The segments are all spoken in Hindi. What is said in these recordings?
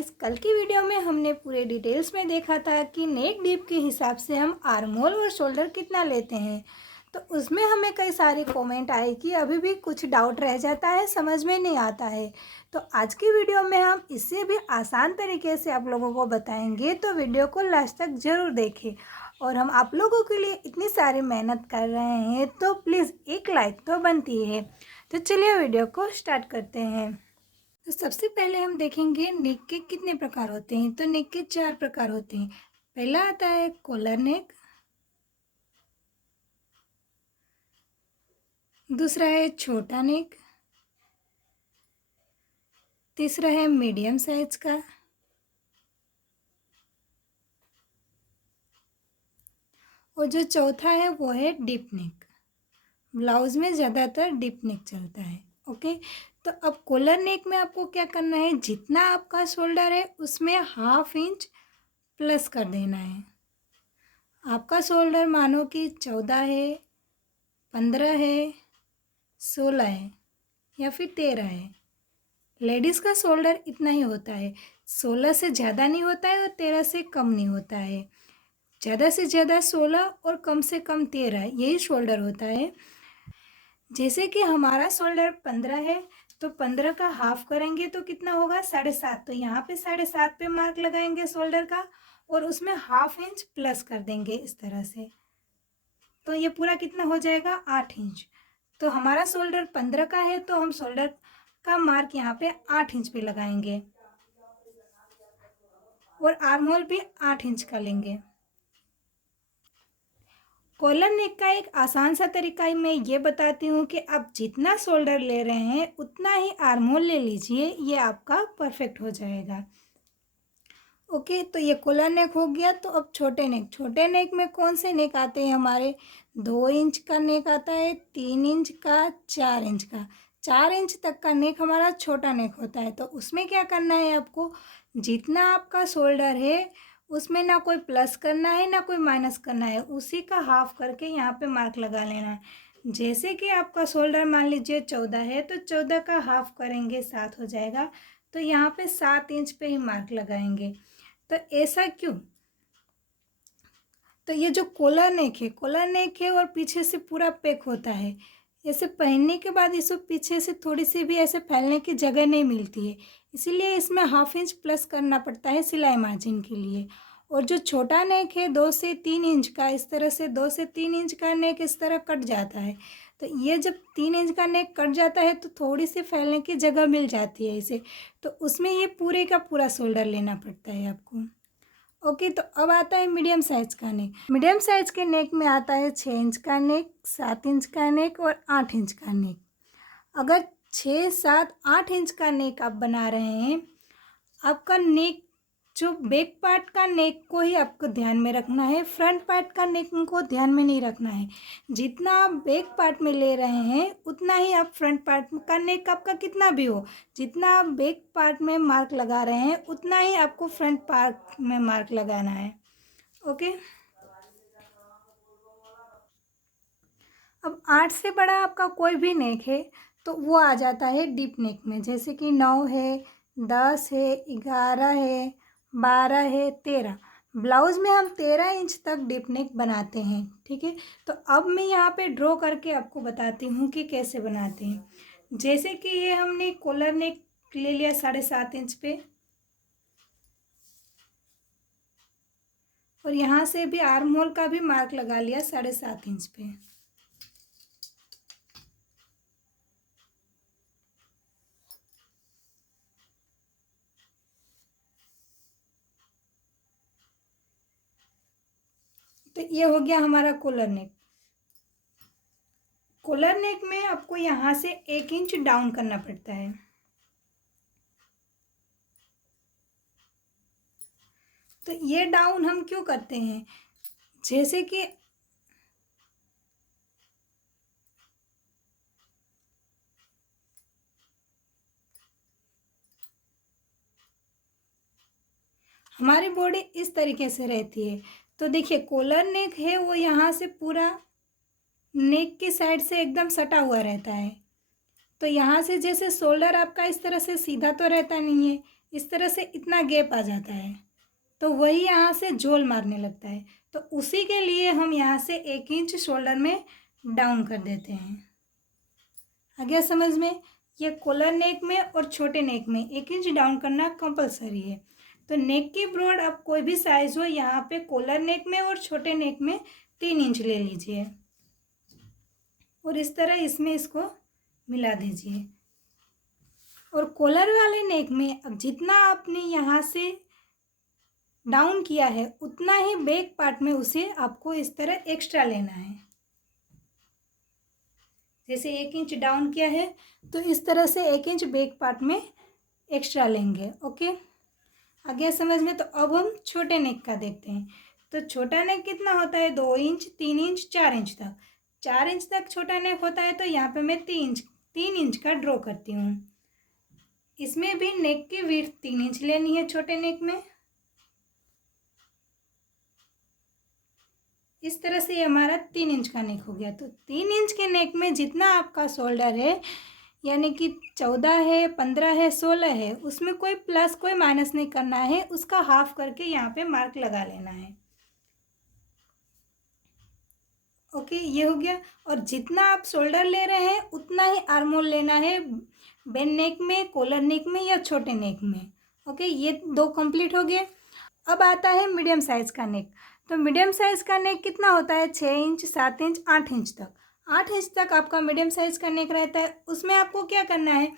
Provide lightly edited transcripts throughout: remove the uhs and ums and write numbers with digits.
गाइस, कल की वीडियो में हमने पूरे डिटेल्स में देखा था कि नेक डीप के हिसाब से हम आर्म होल और शोल्डर कितना लेते हैं। तो उसमें हमें कई सारे कमेंट आए कि अभी भी कुछ डाउट रह जाता है, समझ में नहीं आता है। तो आज की वीडियो में हम इससे भी आसान तरीके से आप लोगों को बताएंगे, तो वीडियो को लास्ट तक ज़रूर देखें। और हम आप लोगों के लिए इतनी सारी मेहनत कर रहे हैं, तो प्लीज़ एक लाइक तो बनती है। तो चलिए वीडियो को स्टार्ट करते हैं। तो सबसे पहले हम देखेंगे नेक के कितने प्रकार होते हैं। तो नेक के 4 प्रकार होते हैं। पहला आता है कॉलर नेक, दूसरा है छोटा नेक, तीसरा है मीडियम साइज का, और जो चौथा है वो है डीप नेक। ब्लाउज में ज़्यादातर डीप नेक चलता है। ओके, तो अब कॉलर नेक में आपको क्या करना है, जितना आपका शोल्डर है उसमें 1/2 इंच प्लस कर देना है। आपका शोल्डर मानो कि 14 है, 15 है, 16 है या फिर 13 है। लेडीज़ का शोल्डर इतना ही होता है, 16 से ज़्यादा नहीं होता है और 13 से कम नहीं होता है। ज़्यादा से ज़्यादा 16 और कम से कम 13, यही शोल्डर होता है। जैसे कि हमारा शोल्डर 15 है, तो 15 का हाफ करेंगे तो कितना होगा, 7.5। तो यहाँ पे 7.5 पे मार्क लगाएंगे शोल्डर का, और उसमें 1/2 इंच प्लस कर देंगे इस तरह से। तो ये पूरा कितना हो जाएगा, 8 इंच। तो हमारा शोल्डर 15 का है, तो हम शोल्डर का मार्क यहाँ पे 8 इंच पे लगाएंगे, और आर्म होल भी 8 इंच का लेंगे। कॉलर नेक का एक आसान सा तरीका मैं ये बताती हूँ कि आप जितना शोल्डर ले रहे हैं उतना ही आर्म होल ले लीजिए, ये आपका परफेक्ट हो जाएगा। ओके, तो ये कॉलर नेक हो गया। तो अब छोटे नेक में कौन से नेक आते हैं हमारे, 2 इंच का नेक आता है, 3 इंच का, 4 इंच का। 4 इंच तक का नेक हमारा छोटा नेक होता है। तो उसमें क्या करना है आपको, जितना आपका शोल्डर है उसमें ना कोई प्लस करना है ना कोई माइनस करना है, उसी का हाफ करके यहाँ पे मार्क लगा लेना है। जैसे कि आपका शोल्डर मान लीजिए 14 है, तो 14 का हाफ करेंगे 7 हो जाएगा। तो यहाँ पे 7 इंच पे ही मार्क लगाएंगे। तो ऐसा क्यों, तो ये जो कॉलर नेक है और पीछे से पूरा पैक होता है। ऐसे पहनने के बाद इसको पीछे से थोड़ी सी भी ऐसे फैलने की जगह नहीं मिलती है, इसीलिए इसमें 1/2 इंच प्लस करना पड़ता है सिलाई मार्जिन के लिए। और जो छोटा नेक है 2 से 3 इंच का, इस तरह से 2 से 3 इंच का नेक इस तरह कट जाता है। तो ये जब 3 इंच का नेक कट जाता है तो थोड़ी सी फैलने की जगह मिल जाती है इसे, तो उसमें ये पूरे का पूरा शोल्डर लेना पड़ता है आपको। ओके, तो अब आता है मीडियम साइज का नेक। मीडियम साइज के नेक में आता है 6 इंच का नेक, 7 इंच का नेक और 8 इंच का नेक। अगर 6, 7, 8 इंच का नेक आप बना रहे हैं, आपका नेक जो बैक पार्ट का नेक को ही आपको ध्यान में रखना है, फ्रंट पार्ट का नेक को ध्यान में नहीं रखना है। जितना आप बैक पार्ट में ले रहे हैं उतना ही आप फ्रंट पार्ट का नेक आपका कितना भी हो, जितना आप बैक पार्ट में मार्क लगा रहे हैं उतना ही आपको फ्रंट पार्ट में मार्क लगाना है। ओके, अब 8 से बड़ा आपका कोई भी नेक है तो वो आ जाता है डीप नेक में। जैसे कि 9 है, 10 है, 11 है, 12 है, 13। ब्लाउज में हम 13 इंच तक डीप नेक बनाते हैं। ठीक है, तो अब मैं यहाँ पे ड्रॉ करके आपको बताती हूँ कि कैसे बनाते हैं। जैसे कि ये हमने कॉलर नेक ले लिया 7.5 इंच पे, और यहाँ से भी आर्म होल का भी मार्क लगा लिया 7.5 इंच पे। तो ये हो गया हमारा कॉलर नेक। कॉलर नेक में आपको यहाँ से 1 इंच डाउन करना पड़ता है। तो ये डाउन हम क्यों करते हैं, जैसे कि हमारी बॉडी इस तरीके से रहती है। तो देखिए कॉलर नेक है वो यहाँ से पूरा नेक की साइड से एकदम सटा हुआ रहता है। तो यहाँ से जैसे शोल्डर आपका इस तरह से सीधा तो रहता नहीं है, इस तरह से इतना गैप आ जाता है, तो वही यहाँ से झोल मारने लगता है। तो उसी के लिए हम यहाँ से 1 इंच शोल्डर में डाउन कर देते हैं। आ गया समझ में? ये कॉलर नेक में और छोटे नेक में 1 इंच डाउन करना कंपलसरी है। तो नेक की ब्रॉड आप कोई भी साइज हो, यहाँ पे कॉलर नेक में और छोटे नेक में 3 इंच ले लीजिए और इस तरह इसमें इसको मिला दीजिए। और कॉलर वाले नेक में अब जितना आपने यहाँ से डाउन किया है उतना ही बैक पार्ट में उसे आपको इस तरह एक्स्ट्रा लेना है। जैसे 1 इंच डाउन किया है तो इस तरह से 1 इंच बैक पार्ट में एक्स्ट्रा लेंगे। ओके, आ गया समझ में? तो अब हम छोटे नेक का देखते हैं। तो छोटा नेक कितना होता है? 2 इंच, 3 इंच, 4 इंच तक। 4 इंच तक छोटा नेक होता है, तो यहाँ पे मैं 3 इंच का ड्रॉ करती हूँ। इसमें भी नेक की विड्थ 3 इंच लेनी है छोटे नेक में। इस तरह से ये हमारा 3 इंच का नेक हो गया। तो 3 इंच के नेक में जितना आपका शोल्डर है, यानी कि 14 है, 15 है, 16 है, उसमें कोई प्लस कोई माइनस नहीं करना है, उसका हाफ करके यहाँ पे मार्क लगा लेना है। ओके, ये हो गया। और जितना आप शोल्डर ले रहे हैं उतना ही आर्म होल लेना है, बेन नेक में, कॉलर नेक में या छोटे नेक में। ओके, ये 2 कंप्लीट हो गए। अब आता है मीडियम साइज़ का नेक। तो मीडियम साइज़ का नेक कितना होता है? 6 इंच, 7 इंच, 8 इंच तक। 8 इंच तक आपका मीडियम साइज़ का नेक रहता है। उसमें आपको क्या करना है,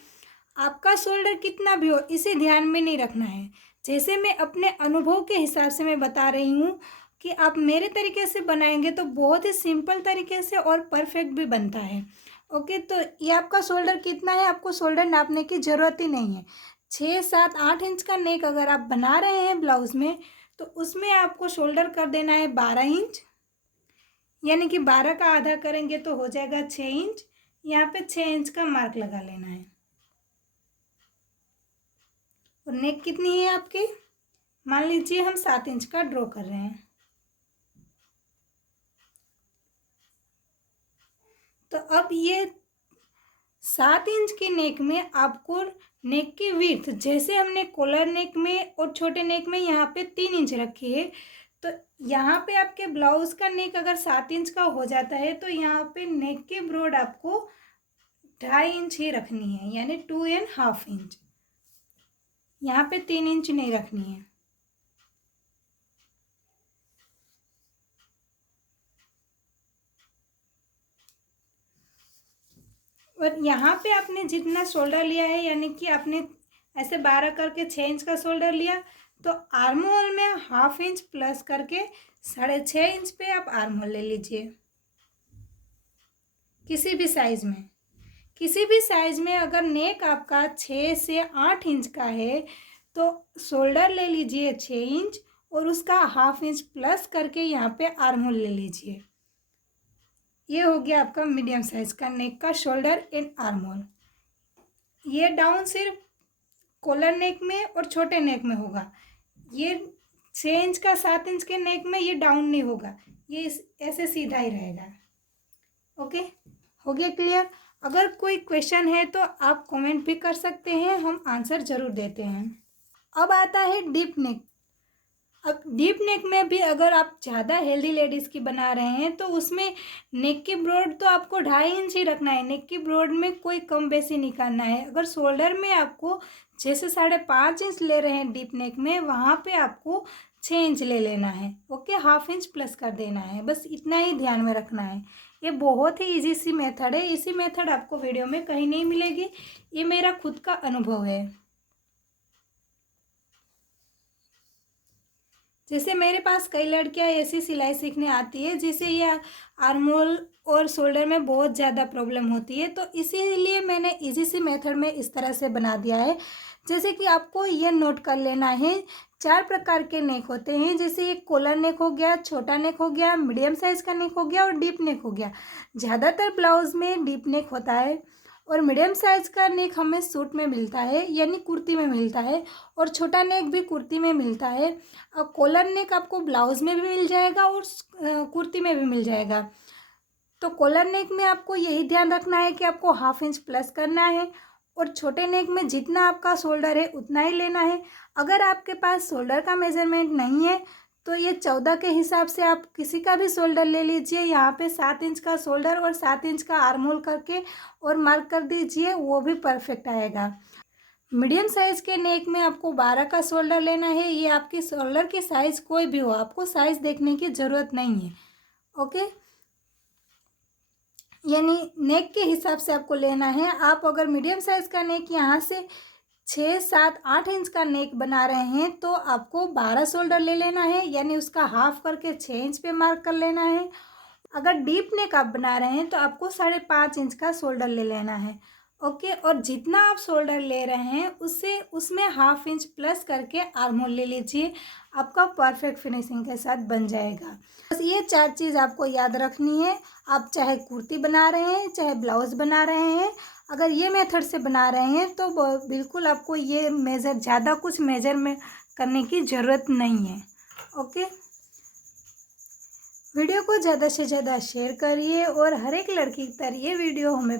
आपका शोल्डर कितना भी हो इसे ध्यान में नहीं रखना है। जैसे मैं अपने अनुभव के हिसाब से मैं बता रही हूँ कि आप मेरे तरीके से बनाएंगे तो बहुत ही सिंपल तरीके से और परफेक्ट भी बनता है। ओके, तो ये आपका शोल्डर कितना है, आपको शोल्डर नापने की ज़रूरत ही नहीं है। 6, 7, 8 इंच का नेक अगर आप बना रहे हैं ब्लाउज़ में, तो उसमें आपको शोल्डर कर देना है 12 इंच, यानी कि 12 का आधा करेंगे तो हो जाएगा 6 इंच। यहाँ पे 6 इंच का मार्क लगा लेना है। और नेक कितनी है आपकी? मान लीजिए हम 7 इंच का ड्रॉ कर रहे हैं। तो अब ये 7 इंच के नेक में आपको नेक की विड्थ, जैसे हमने कॉलर नेक में और छोटे नेक में यहाँ पे 3 इंच रखी है, तो यहाँ पे आपके ब्लाउज का नेक अगर 7 इंच का हो जाता है तो यहाँ पे नेक की ब्रॉड आपको 2.5 इंच ही रखनी है, यानी 2.5 इंच। यहाँ पे 3 इंच नहीं रखनी है। और यहाँ पे आपने जितना शोल्डर लिया है, यानी कि आपने ऐसे 12 करके 6 इंच का शोल्डर लिया, तो आर्म होल में 1/2 इंच प्लस करके 6.5 इंच पे आप आर्म होल ले लीजिए। किसी भी साइज़ में, किसी भी साइज़ में अगर नेक आपका 6 से 8 इंच का है तो शोल्डर ले लीजिए 6 इंच और उसका 1/2 इंच प्लस करके यहाँ पे आर्म होल ले लीजिए। ये हो गया आपका मीडियम साइज़ का नेक का शोल्डर एंड आर्म होल। ये डाउन सिर्फ कॉलर नेक में और छोटे नेक में होगा। ये 6 इंच का 7 इंच के नेक में ये डाउन नहीं होगा, ये ऐसे सीधा ही रहेगा। ओके, हो गया क्लियर? अगर कोई क्वेश्चन है तो आप कमेंट भी कर सकते हैं, हम आंसर ज़रूर देते हैं। अब आता है डीप नेक। अब डीप नेक में भी अगर आप ज़्यादा हेल्दी लेडीज़ की बना रहे हैं तो उसमें नेक की ब्रॉड तो आपको 2.5 इंच ही रखना है। नेक की ब्रॉड में कोई कम बेसी नहीं करना है। अगर शोल्डर में आपको जैसे 5.5 इंच ले रहे हैं डीप नेक में, वहाँ पे आपको 6 इंच ले लेना है। ओके, 1/2 इंच प्लस कर देना है, बस इतना ही ध्यान में रखना है। ये बहुत ही ईजी सी मेथड है। इसी मेथड आपको वीडियो में कहीं नहीं मिलेगी, ये मेरा खुद का अनुभव है। जैसे मेरे पास कई लड़कियां ऐसी सिलाई सीखने आती है जिसे यह आर्म होल और शोल्डर में बहुत ज़्यादा प्रॉब्लम होती है, तो इसीलिए मैंने इजी सी मेथड में इस तरह से बना दिया है। जैसे कि आपको ये नोट कर लेना है, 4 प्रकार के नेक होते हैं। जैसे ये कॉलर नेक हो गया, छोटा नेक हो गया, मीडियम साइज़ का नेक हो गया और डीप नेक हो गया। ज़्यादातर ब्लाउज में डीप नेक होता है और मीडियम साइज़ का नेक हमें सूट में मिलता है, यानी कुर्ती में मिलता है, और छोटा नेक भी कुर्ती में मिलता है। कॉलर नेक आपको ब्लाउज में भी मिल जाएगा और कुर्ती में भी मिल जाएगा। तो कॉलर नेक में आपको यही ध्यान रखना है कि आपको 1/2 इंच प्लस करना है और छोटे नेक में जितना आपका शोल्डर है उतना ही लेना है। अगर आपके पास शोल्डर का मेजरमेंट नहीं है तो ये 14 के हिसाब से आप किसी का भी शोल्डर ले लीजिए। यहाँ पे 7 इंच का शोल्डर और 7 इंच का आर्म होल करके और मार्क कर दीजिए, वो भी परफेक्ट आएगा। मीडियम साइज़ के नेक में आपको 12 का शोल्डर लेना है। ये आपकी शोल्डर की साइज़ कोई भी हो, आपको साइज़ देखने की ज़रूरत नहीं है। ओके, यानी नेक के हिसाब से आपको लेना है। आप अगर मीडियम साइज़ का नेक यहाँ से 6, 7, 8 इंच का नेक बना रहे हैं तो आपको 12 शोल्डर ले लेना है, यानी उसका हाफ करके 6 इंच पे मार्क कर लेना है। अगर डीप नेक आप बना रहे हैं तो आपको 5.5 इंच का शोल्डर ले लेना है। ओके, और जितना आप शोल्डर ले रहे हैं उससे उसमें हाफ इंच प्लस करके आर्म होल ले लीजिए, आपका परफेक्ट फिनिशिंग के साथ बन जाएगा। बस ये 4 चीज़ आपको याद रखनी है। आप चाहे कुर्ती बना रहे हैं चाहे ब्लाउज़ बना रहे हैं, अगर ये मेथड से बना रहे हैं तो बिल्कुल आपको ये मेज़र ज़्यादा कुछ मेज़र में करने की ज़रूरत नहीं है। ओके, वीडियो को ज़्यादा से ज़्यादा शेयर करिए और हर एक लड़की तक ये वीडियो हमें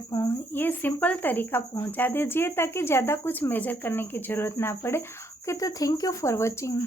ये सिंपल तरीका पहुंचा दीजिए ताकि ज़्यादा कुछ मेजर करने की ज़रूरत ना पड़े। ओके, तो थैंक यू फॉर वॉचिंग।